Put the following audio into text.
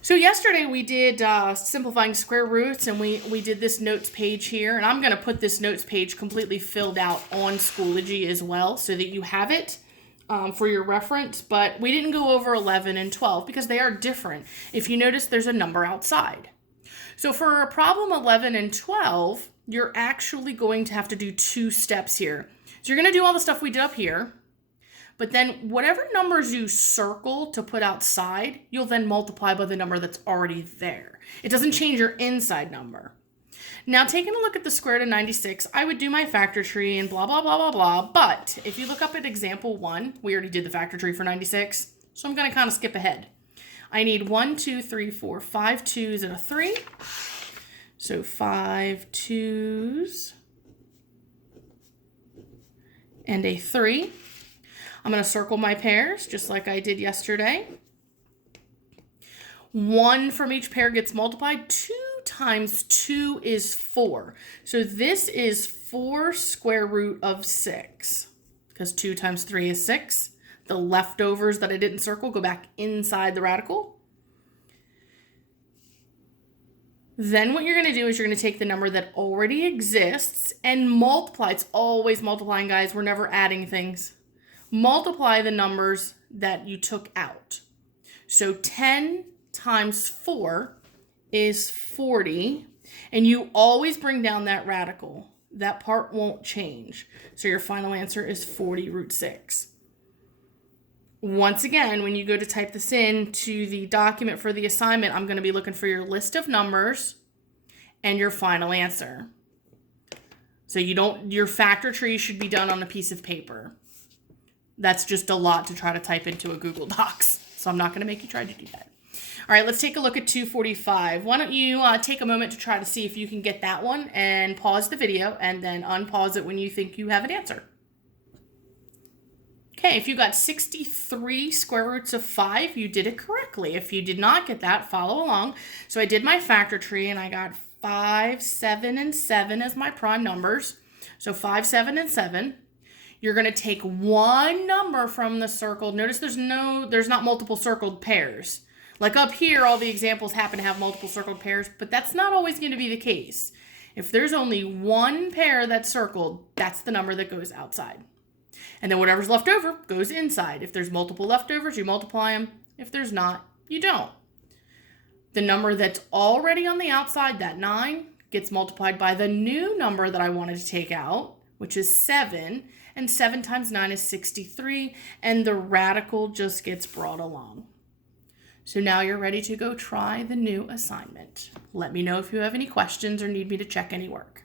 So yesterday we did simplifying square roots, and we did this notes page here, and I'm going to put this notes page completely filled out on Schoology as well so that you have it for your reference, but we didn't go over 11 and 12 because they are different. If you notice, there's a number outside. So for problem 11 and 12, you're actually going to have to do 2 steps here. So you're going to do all the stuff we did up here, but then whatever numbers you circle to put outside, you'll then multiply by the number that's already there. It doesn't change your inside number. Now, taking a look at the square root of 96, I would do my factor tree and blah, blah, blah, blah, blah. But if you look up at example 1, we already did the factor tree for 96, so I'm going to kind of skip ahead. I need 1, 2, 3, 4, 5 2s and a 3. So 5 2s and a 3. I'm going to circle my pairs just like I did yesterday. 1 from each pair gets multiplied. 2 times 2 is 4. So this is 4 square root of 6 because 2 times 3 is 6. The leftovers that I didn't circle go back inside the radical. Then what you're going to do is you're going to take the number that already exists and multiply. It's always multiplying, guys. We're never adding things. Multiply the numbers that you took out. So 10 times 4 is 40, and you always bring down that radical. That part won't change. So your final answer is 40 root 6. Once again, when you go to type this in to the document for the assignment, I'm going to be looking for your list of numbers and your final answer. So your factor tree should be done on a piece of paper. That's just a lot to try to type into a Google Docs. So I'm not going to make you try to do that. All right, let's take a look at 245. Why don't you take a moment to try to see if you can get that one and pause the video and then unpause it when you think you have an answer. Okay, if you got 63 square roots of 5, you did it correctly. If you did not get that, follow along. So I did my factor tree and I got 5, 7, and 7 as my prime numbers. So 5, 7, and 7. You're going to take one number from the circled. Notice there's not multiple circled pairs. Like up here, all the examples happen to have multiple circled pairs, but that's not always going to be the case. If there's only one pair that's circled, that's the number that goes outside. And then whatever's left over goes inside. If there's multiple leftovers, you multiply them. If there's not, you don't. The number that's already on the outside, that 9, gets multiplied by the new number that I wanted to take out, which is 7. And 7 times 9 is 63. And the radical just gets brought along. So now you're ready to go try the new assignment. Let me know if you have any questions or need me to check any work.